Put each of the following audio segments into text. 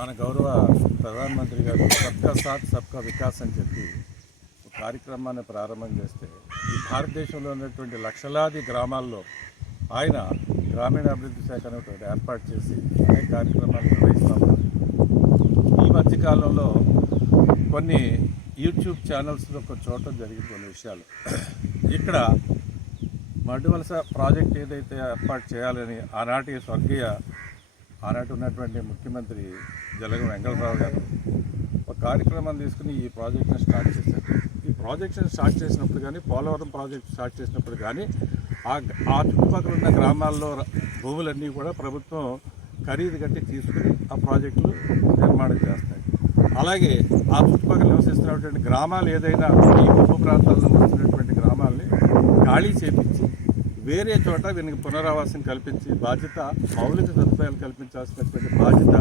మన గౌరవ ప్రధానమంత్రి గారు సబ్కా సాత్ సబ్కా వికాస్ అని చెప్పి ఒక కార్యక్రమాన్ని ప్రారంభం చేస్తే ఈ భారతదేశంలో ఉన్నటువంటి లక్షలాది గ్రామాల్లో ఆయన గ్రామీణాభివృద్ధి శాఖ అనేటువంటి ఒకటి ఏర్పాటు చేసి అనేక కార్యక్రమాలు నిర్వహిస్తూ. ఈ మధ్యకాలంలో కొన్ని యూట్యూబ్ ఛానల్స్లో ఒక చోట జరిగిన కొన్ని విషయాలు. ఇక్కడ మడ్డువలస ప్రాజెక్ట్ ఏదైతే ఏర్పాటు చేయాలని ఆనాటి స్వర్గీయ ఆనాటి ఉన్నటువంటి ముఖ్యమంత్రి జలగం వెంకటరావు గారు ఒక కార్యక్రమం తీసుకుని ఈ ప్రాజెక్ట్ని స్టార్ట్ చేశారు. ఈ ప్రాజెక్ట్ని స్టార్ట్ చేసినప్పుడు కానీ పోలవరం ప్రాజెక్ట్ స్టార్ట్ చేసినప్పుడు కానీ ఆ ఆ చుట్టుపక్కల ఉన్న గ్రామాల్లో భూములన్నీ కూడా ప్రభుత్వం ఖరీదు కట్టి తీసుకుని ఆ ప్రాజెక్టులు నిర్మాణం చేస్తాయి అలాగే ఆ చుట్టుపక్కల నివసిస్తున్నటువంటి గ్రామాలు ఏదైనా ఈ ఉప ప్రాంతాల్లో ఉన్నటువంటి గ్రామాలని ఖాళీ చేపించి వేరే చోట వీరికి పునరావాసం కల్పించి బాధ్యత మౌలిక సదుపాయాలు కల్పించాల్సినటువంటి బాధ్యత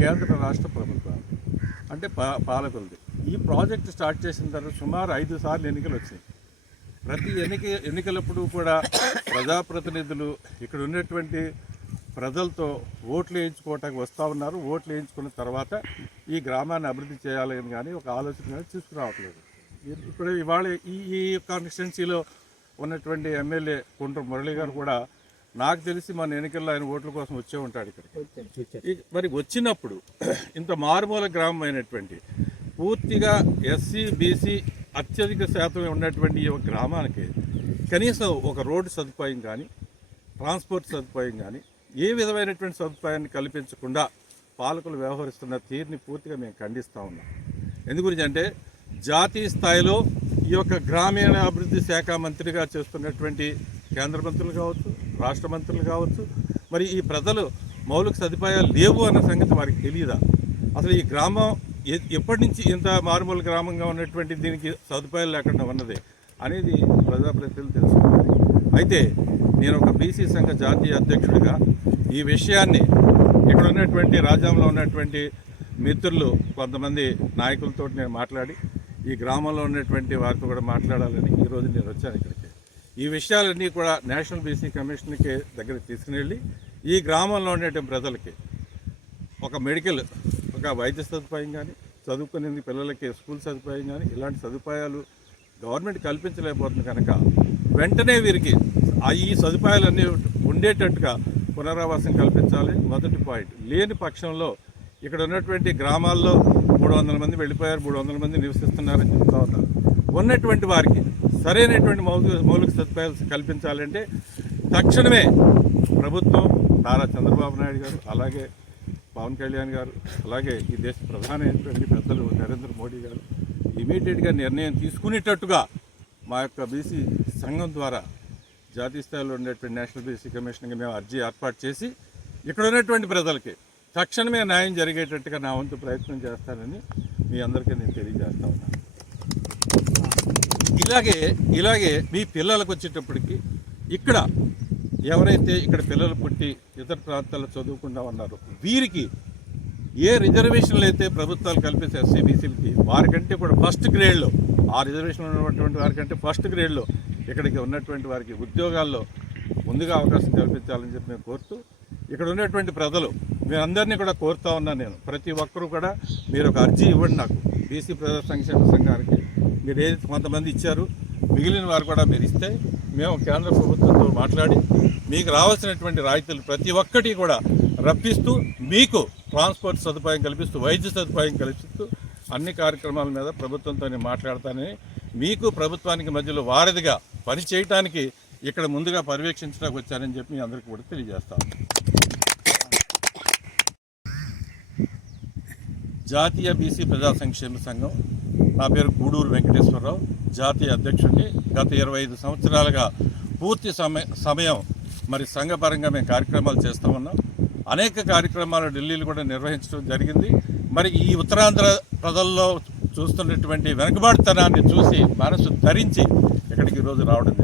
కేంద్ర రాష్ట్ర ప్రభుత్వాలు అంటే పా పాలకులది. ఈ ప్రాజెక్ట్ స్టార్ట్ చేసిన తర్వాత సుమారు ఐదు సార్లు ఎన్నికలు వచ్చాయి. ప్రతి ఎన్నిక ఎన్నికలప్పుడు కూడా ప్రజాప్రతినిధులు ఇక్కడ ఉన్నటువంటి ప్రజలతో ఓట్లు వేయించుకోవటానికి వస్తూ ఉన్నారు. ఓట్లు వేయించుకున్న తర్వాత ఈ గ్రామాన్ని అభివృద్ధి చేయాలని కానీ ఒక ఆలోచన కానీ తీసుకురావట్లేదు. ఇప్పుడు ఇవాళ ఈ ఈ కాన్స్టిట్యున్సీలో ఉన్నటువంటి ఎమ్మెల్యే కుంట్ర మురళి గారు కూడా నాకు తెలిసి మన ఎన్నికల్లో ఆయన ఓట్ల కోసం వచ్చే ఉంటాడు ఇక్కడికి. మరి వచ్చినప్పుడు ఇంత మారుమూల గ్రామం అయినటువంటి పూర్తిగా ఎస్సీ బీసీ అత్యధిక శాతం ఉన్నటువంటి ఈ గ్రామానికి కనీసం ఒక రోడ్డు సదుపాయం కానీ ట్రాన్స్పోర్ట్ సదుపాయం కానీ ఏ విధమైనటువంటి సదుపాయాన్ని కల్పించకుండా పాలకులు వ్యవహరిస్తున్న తీరుని పూర్తిగా మేము ఖండిస్తూ ఉన్నాం. ఎందు గురించి అంటే జాతీయ స్థాయిలో ఈ యొక్క గ్రామీణ అభివృద్ధి శాఖ మంత్రిగా చేస్తున్నటువంటి కేంద్ర మంత్రులు కావచ్చు రాష్ట్ర మంత్రులు కావచ్చు మరి ఈ ప్రజలు మౌలిక సదుపాయాలు లేవు అన్న సంగతి వారికి తెలియదా అసలు ఈ గ్రామం ఎ- ఎప్పటి నుంచి ఇంత మారుమూల గ్రామంగా ఉన్నటువంటి దీనికి సదుపాయాలు లేకుండా ఉన్నది అనేది ప్రజాప్రతినిధులు తెలుసుకోవాలి. అయితే నేను ఒక బీసీ సంఘ జాతీయ అధ్యక్షుడిగా ఈ విషయాన్ని ఇక్కడ ఉన్నటువంటి రాజ్యాంగంలో ఉన్నటువంటి మిత్రులు కొంతమంది నాయకులతో నేను మాట్లాడి ఈ గ్రామంలో ఉన్నటువంటి వారితో కూడా మాట్లాడాలని ఈరోజు నేను వచ్చాను ఇక్కడికి. ఈ విషయాలన్నీ కూడా నేషనల్ బీసీ కమిషన్కి దగ్గర తీసుకుని వెళ్ళి ఈ గ్రామంలో ఉండేటువంటి ప్రజలకి ఒక మెడికల్ ఒక వైద్య సదుపాయం కానీ చదువుకునే పిల్లలకి స్కూల్ సదుపాయం కానీ ఇలాంటి సదుపాయాలు గవర్నమెంట్ కల్పించలేకపోతుంది కనుక వెంటనే వీరికి ఆ ఈ సదుపాయాలన్నీ ఉండేటట్టుగా పునరావాసం కల్పించాలి. మొదటి పాయింట్. లేని పక్షంలో ఇక్కడ ఉన్నటువంటి గ్రామాల్లో మూడు వందల మంది వెళ్ళిపోయారు మూడు వందల మంది నివసిస్తున్నారని చెప్తా ఉన్నారు ఉన్నటువంటి వారికి సరైనటువంటి మౌలిక మౌలిక సదుపాయాలు కల్పించాలంటే తక్షణమే ప్రభుత్వం నారా చంద్రబాబు నాయుడు గారు అలాగే పవన్ కళ్యాణ్ గారు అలాగే ఈ దేశ ప్రధానమైనటువంటి పెద్దలు నరేంద్ర మోడీ గారు ఇమీడియట్గా నిర్ణయం తీసుకునేటట్టుగా మా యొక్క బీసీ సంఘం ద్వారా జాతీయ స్థాయిలో ఉండేటువంటి నేషనల్ బీసీ కమిషన్కి మేము అర్జీ ఏర్పాటు చేసి ఇక్కడ ఉన్నటువంటి ప్రజలకి తక్షణమే న్యాయం జరిగేటట్టుగా నా వంతు ప్రయత్నం చేస్తానని మీ అందరికీ నేను తెలియజేస్తా ఉన్నాను. ఇలాగే ఇలాగే మీ పిల్లలకు వచ్చేటప్పటికి ఇక్కడ ఎవరైతే ఇక్కడ పిల్లలు పుట్టి ఇతర ప్రాంతాల్లో చదువుకుండా ఉన్నారో వీరికి ఏ రిజర్వేషన్లు అయితే ప్రభుత్వాలు కల్పిస్తే ఎస్సీబీసీలకి వారికంటే కూడా ఫస్ట్ గ్రేడ్లో ఆ రిజర్వేషన్లో ఉన్నటువంటి వారికంటే ఫస్ట్ గ్రేడ్లో ఇక్కడికి ఉన్నటువంటి వారికి ఉద్యోగాల్లో ముందుగా అవకాశం కల్పించాలని చెప్పి మేము కోరుతూ ఇక్కడ ఉన్నటువంటి ప్రజలు మీరందరినీ కూడా కోరుతా ఉన్నాను నేను. ప్రతి ఒక్కరూ కూడా మీరు ఒక అర్జీ ఇవ్వండి నాకు. బీసీ ప్రజా సంక్షేమ సంఘానికి మీరు ఏదైతే కొంతమంది ఇచ్చారు మిగిలిన వారు కూడా మీరు ఇస్తే మేము కేంద్ర ప్రభుత్వంతో మాట్లాడి మీకు రావాల్సినటువంటి రాయితీలు ప్రతి ఒక్కటి కూడా రప్పిస్తూ మీకు ట్రాన్స్పోర్ట్ సదుపాయం కల్పిస్తూ వైద్య సదుపాయం కల్పిస్తూ అన్ని కార్యక్రమాల మీద ప్రభుత్వంతో మాట్లాడతానని మీకు ప్రభుత్వానికి మధ్యలో వారధిగా పని చేయటానికి ఇక్కడ ముందుగా పర్యవేక్షించడానికి వచ్చానని చెప్పి మీ అందరికీ కూడా తెలియజేస్తాను జాతీయ బీసీ ప్రజా సంక్షేమ సంఘం నా పేరు గూడూరు వెంకటేశ్వరరావు. జాతీయ అధ్యక్షుడిని గత ఇరవై ఐదు సంవత్సరాలుగా పూర్తి సమయ సమయం మరి సంఘపరంగా మేము కార్యక్రమాలు చేస్తూ ఉన్నాం. అనేక కార్యక్రమాలు ఢిల్లీలో కూడా నిర్వహించడం జరిగింది. మరి ఈ ఉత్తరాంధ్ర ప్రజల్లో చూస్తున్నటువంటి వెనుకబాటుతనాన్ని చూసి మనసు ధరించి ఇక్కడికి ఈరోజు రావడం